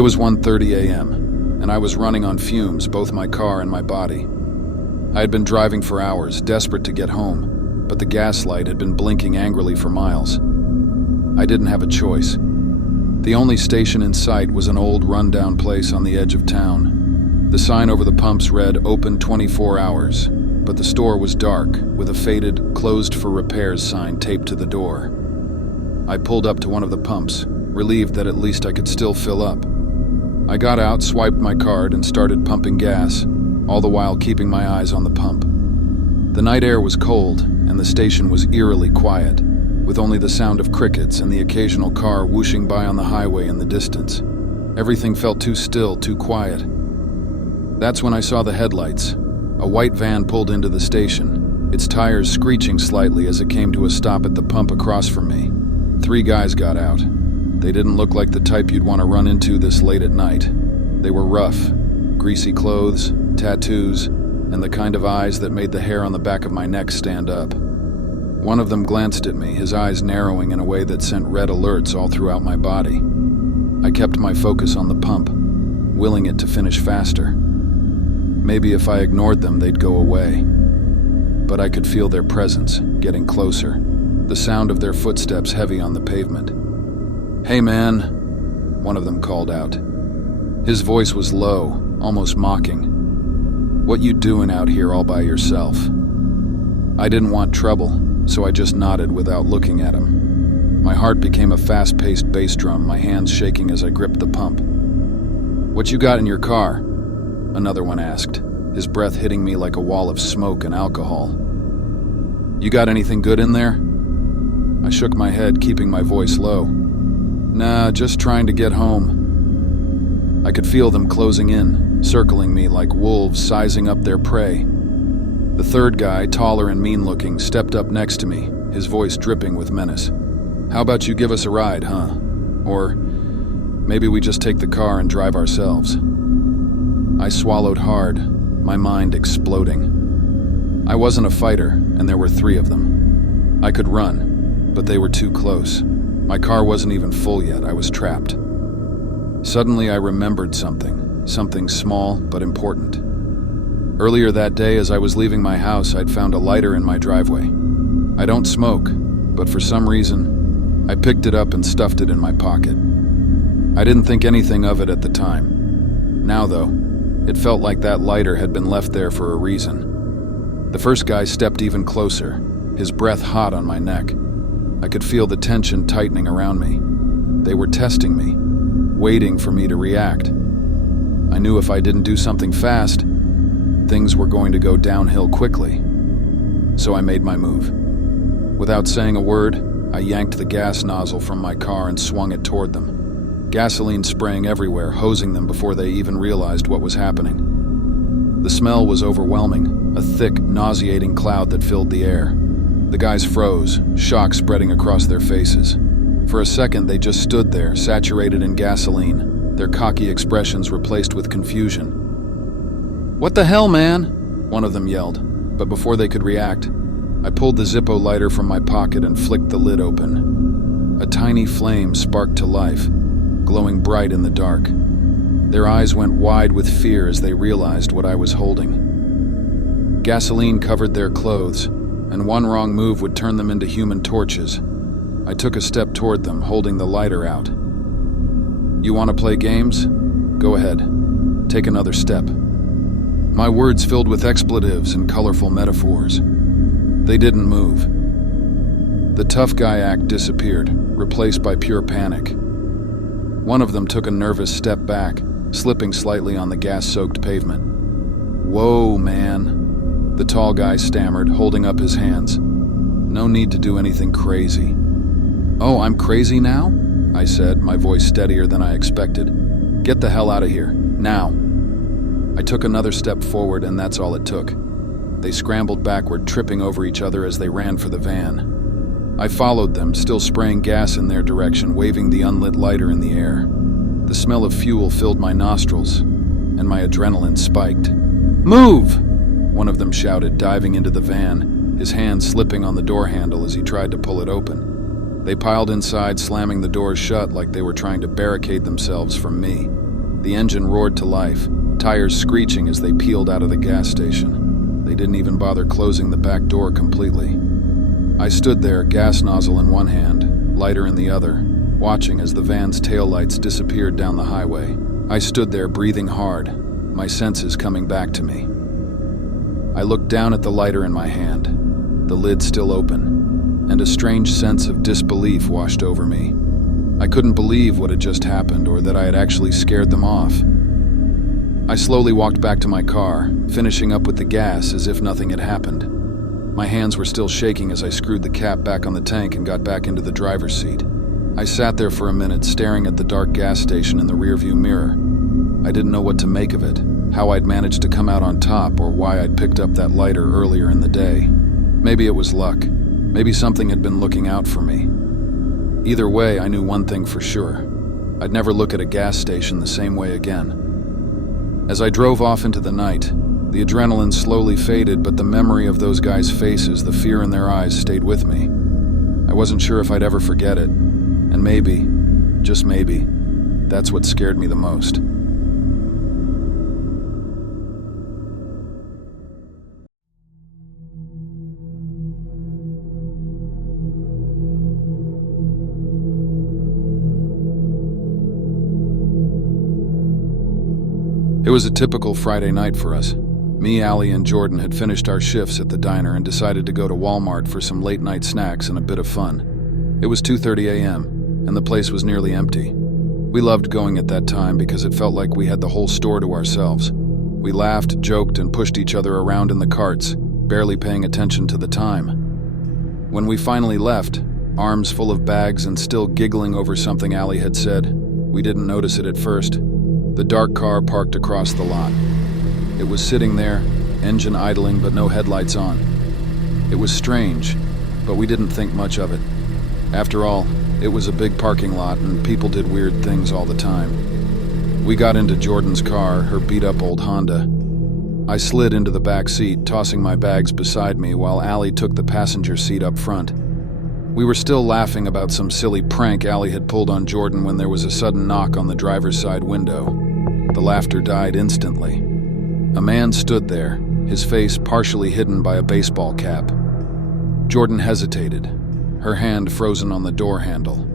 It was 1:30 a.m., and I was running on fumes, both my car and my body. I had been driving for hours, desperate to get home, but the gas light had been blinking angrily for miles. I didn't have a choice. The only station in sight was an old, run-down place on the edge of town. The sign over the pumps read, "Open 24 hours," but the store was dark, with a faded, "Closed for repairs" sign taped to the door. I pulled up to one of the pumps, relieved that at least I could still fill up. I got out, swiped my card, and started pumping gas, all the while keeping my eyes on the pump. The night air was cold, and the station was eerily quiet, with only the sound of crickets and the occasional car whooshing by on the highway in the distance. Everything felt too still, too quiet. That's when I saw the headlights. A white van pulled into the station, its tires screeching slightly as it came to a stop at the pump across from me. 3 guys got out. They didn't look like the type you'd want to run into this late at night. They were rough, greasy clothes, tattoos, and the kind of eyes that made the hair on the back of my neck stand up. One of them glanced at me, his eyes narrowing in a way that sent red alerts all throughout my body. I kept my focus on the pump, willing it to finish faster. Maybe if I ignored them, they'd go away. But I could feel their presence, getting closer, the sound of their footsteps heavy on the pavement. "Hey man," one of them called out. His voice was low, almost mocking. "What you doing out here all by yourself?" I didn't want trouble, so I just nodded without looking at him. My heart became a fast-paced bass drum, my hands shaking as I gripped the pump. "What you got in your car?" another one asked, his breath hitting me like a wall of smoke and alcohol. "You got anything good in there?" I shook my head, keeping my voice low. "Nah, just trying to get home." I could feel them closing in, circling me like wolves sizing up their prey. The third guy, taller and mean-looking, stepped up next to me, his voice dripping with menace. "How about you give us a ride, huh? Or maybe we just take the car and drive ourselves." I swallowed hard, my mind exploding. I wasn't a fighter, and there were 3 of them. I could run, but they were too close. My car wasn't even full yet, I was trapped. Suddenly I remembered something small but important. Earlier that day, as I was leaving my house, I'd found a lighter in my driveway. I don't smoke, but for some reason, I picked it up and stuffed it in my pocket. I didn't think anything of it at the time. Now though, it felt like that lighter had been left there for a reason. The first guy stepped even closer, his breath hot on my neck. I could feel the tension tightening around me. They were testing me, waiting for me to react. I knew if I didn't do something fast, things were going to go downhill quickly. So I made my move. Without saying a word, I yanked the gas nozzle from my car and swung it toward them. Gasoline spraying everywhere, hosing them before they even realized what was happening. The smell was overwhelming, a thick, nauseating cloud that filled the air. The guys froze, shock spreading across their faces. For a second, they just stood there, saturated in gasoline, their cocky expressions replaced with confusion. "What the hell, man?" one of them yelled, but before they could react, I pulled the Zippo lighter from my pocket and flicked the lid open. A tiny flame sparked to life, glowing bright in the dark. Their eyes went wide with fear as they realized what I was holding. Gasoline covered their clothes, and one wrong move would turn them into human torches. I took a step toward them, holding the lighter out. "You want to play games? Go ahead. Take another step." My words filled with expletives and colorful metaphors. They didn't move. The tough guy act disappeared, replaced by pure panic. One of them took a nervous step back, slipping slightly on the gas-soaked pavement. "Whoa, man," the tall guy stammered, holding up his hands. "No need to do anything crazy." "Oh, I'm crazy now?" I said, my voice steadier than I expected. "Get the hell out of here, now." I took another step forward, and that's all it took. They scrambled backward, tripping over each other as they ran for the van. I followed them, still spraying gas in their direction, waving the unlit lighter in the air. The smell of fuel filled my nostrils, and my adrenaline spiked. "Move!" one of them shouted, diving into the van, his hand slipping on the door handle as he tried to pull it open. They piled inside, slamming the doors shut like they were trying to barricade themselves from me. The engine roared to life, tires screeching as they peeled out of the gas station. They didn't even bother closing the back door completely. I stood there, gas nozzle in one hand, lighter in the other, watching as the van's taillights disappeared down the highway. I stood there breathing hard, my senses coming back to me. I looked down at the lighter in my hand, the lid still open, and a strange sense of disbelief washed over me. I couldn't believe what had just happened or that I had actually scared them off. I slowly walked back to my car, finishing up with the gas as if nothing had happened. My hands were still shaking as I screwed the cap back on the tank and got back into the driver's seat. I sat there for a minute staring at the dark gas station in the rearview mirror. I didn't know what to make of it, how I'd managed to come out on top, or why I'd picked up that lighter earlier in the day. Maybe it was luck. Maybe something had been looking out for me. Either way, I knew one thing for sure. I'd never look at a gas station the same way again. As I drove off into the night, the adrenaline slowly faded, but the memory of those guys' faces, the fear in their eyes, stayed with me. I wasn't sure if I'd ever forget it, and maybe, just maybe, that's what scared me the most. It was a typical Friday night for us. Me, Allie, and Jordan had finished our shifts at the diner and decided to go to Wal-Mart for some late-night snacks and a bit of fun. It was 2:30 a.m., and the place was nearly empty. We loved going at that time because it felt like we had the whole store to ourselves. We laughed, joked, and pushed each other around in the carts, barely paying attention to the time. When we finally left, arms full of bags and still giggling over something Allie had said, we didn't notice it at first. The dark car parked across the lot. It was sitting there, engine idling but no headlights on. It was strange, but we didn't think much of it. After all, it was a big parking lot and people did weird things all the time. We got into Jordan's car, her beat-up old Honda. I slid into the back seat, tossing my bags beside me while Allie took the passenger seat up front. We were still laughing about some silly prank Allie had pulled on Jordan when there was a sudden knock on the driver's side window. The laughter died instantly. A man stood there, his face partially hidden by a baseball cap. Jordan hesitated, her hand frozen on the door handle.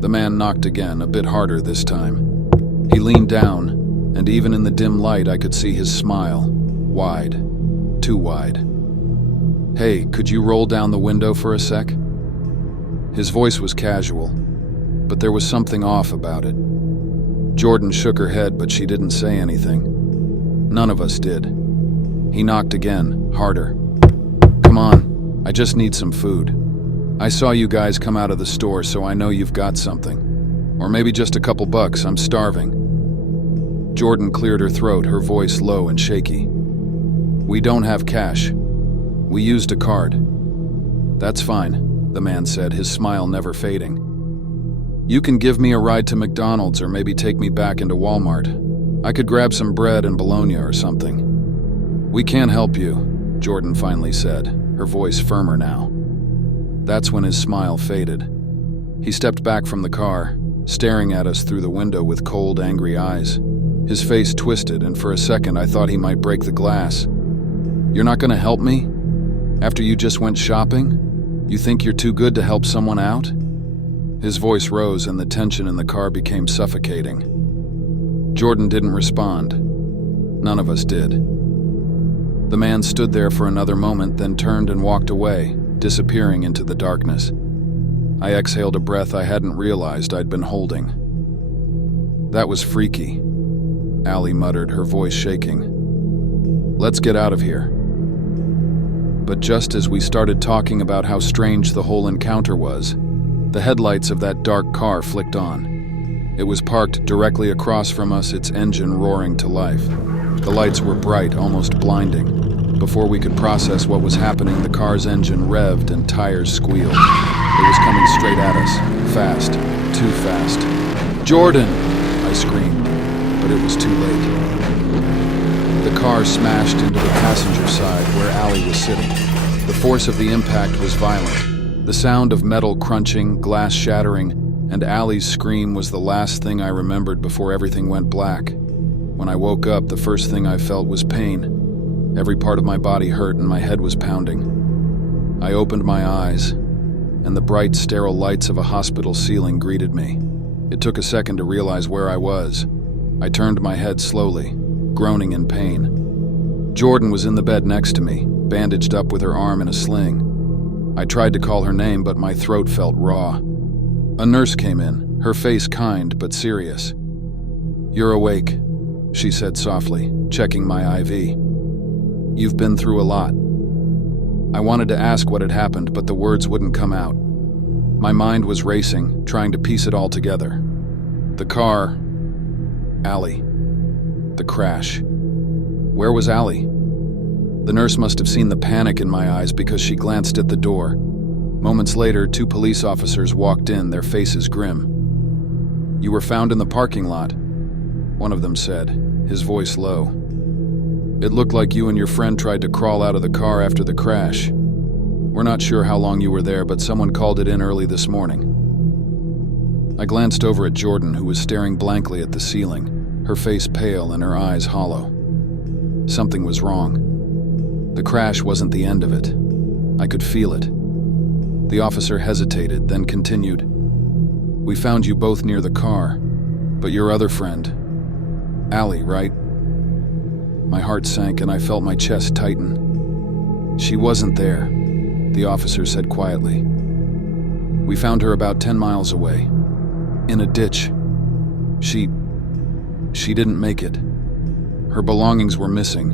The man knocked again, a bit harder this time. He leaned down, and even in the dim light I could see his smile. Wide. Too wide. "Hey, could you roll down the window for a sec?" His voice was casual, but there was something off about it. Jordan shook her head, but she didn't say anything. None of us did. He knocked again, harder. "Come on, I just need some food. I saw you guys come out of the store, so I know you've got something. Or maybe just a couple bucks, I'm starving." Jordan cleared her throat, her voice low and shaky. "We don't have cash. We used a card." "That's fine," the man said, his smile never fading. "You can give me a ride to McDonald's or maybe take me back into Wal-Mart. I could grab some bread and bologna or something." "We can't help you," Jordan finally said, her voice firmer now. That's when his smile faded. He stepped back from the car, staring at us through the window with cold, angry eyes. His face twisted, and for a second I thought he might break the glass. "You're not gonna help me? After you just went shopping? You think you're too good to help someone out?" His voice rose and the tension in the car became suffocating. Jordan didn't respond. None of us did. The man stood there for another moment, then turned and walked away, disappearing into the darkness. I exhaled a breath I hadn't realized I'd been holding. "That was freaky," Allie muttered, her voice shaking. "Let's get out of here." But just as we started talking about how strange the whole encounter was, the headlights of that dark car flicked on. It was parked directly across from us, its engine roaring to life. The lights were bright, almost blinding. Before we could process what was happening, the car's engine revved and tires squealed. It was coming straight at us, fast, too fast. "Jordan!" I screamed, but it was too late. The car smashed into the passenger side where Allie was sitting. The force of the impact was violent. The sound of metal crunching, glass shattering, and Allie's scream was the last thing I remembered before everything went black. When I woke up, the first thing I felt was pain. Every part of my body hurt and my head was pounding. I opened my eyes, and the bright, sterile lights of a hospital ceiling greeted me. It took a second to realize where I was. I turned my head slowly, groaning in pain. Jordan was in the bed next to me, bandaged up with her arm in a sling. I tried to call her name, but my throat felt raw. A nurse came in, her face kind but serious. "You're awake," she said softly, checking my IV. "You've been through a lot." I wanted to ask what had happened, but the words wouldn't come out. My mind was racing, trying to piece it all together. The car, Allie, the crash. Where was Allie? The nurse must have seen the panic in my eyes because she glanced at the door. Moments later, 2 police officers walked in, their faces grim. "You were found in the parking lot," one of them said, his voice low. "It looked like you and your friend tried to crawl out of the car after the crash. We're not sure how long you were there, but someone called it in early this morning." I glanced over at Jordan, who was staring blankly at the ceiling, her face pale and her eyes hollow. Something was wrong. The crash wasn't the end of it. I could feel it. The officer hesitated, then continued. "We found you both near the car, but your other friend, Allie, right?" My heart sank and I felt my chest tighten. "She wasn't there," the officer said quietly. "We found her about 10 miles away, in a ditch. She didn't make it. Her belongings were missing.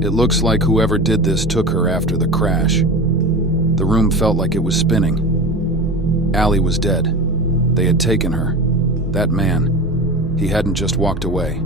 It looks like whoever did this took her after the crash." The room felt like it was spinning. Allie was dead. They had taken her. That man, he hadn't just walked away.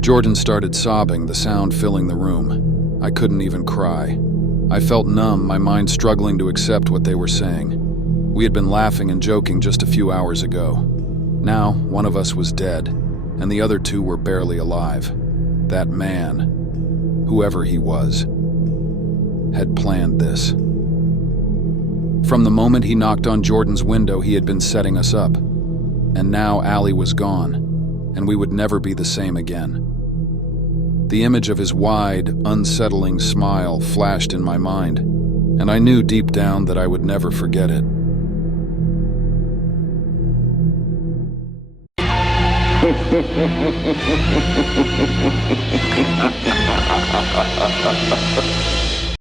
Jordan started sobbing, the sound filling the room. I couldn't even cry. I felt numb, my mind struggling to accept what they were saying. We had been laughing and joking just a few hours ago. Now, one of us was dead, and the other 2 were barely alive. That man, whoever he was, had planned this. From the moment he knocked on Jordan's window, he had been setting us up. And now Allie was gone, and we would never be the same again. The image of his wide, unsettling smile flashed in my mind, and I knew deep down that I would never forget it.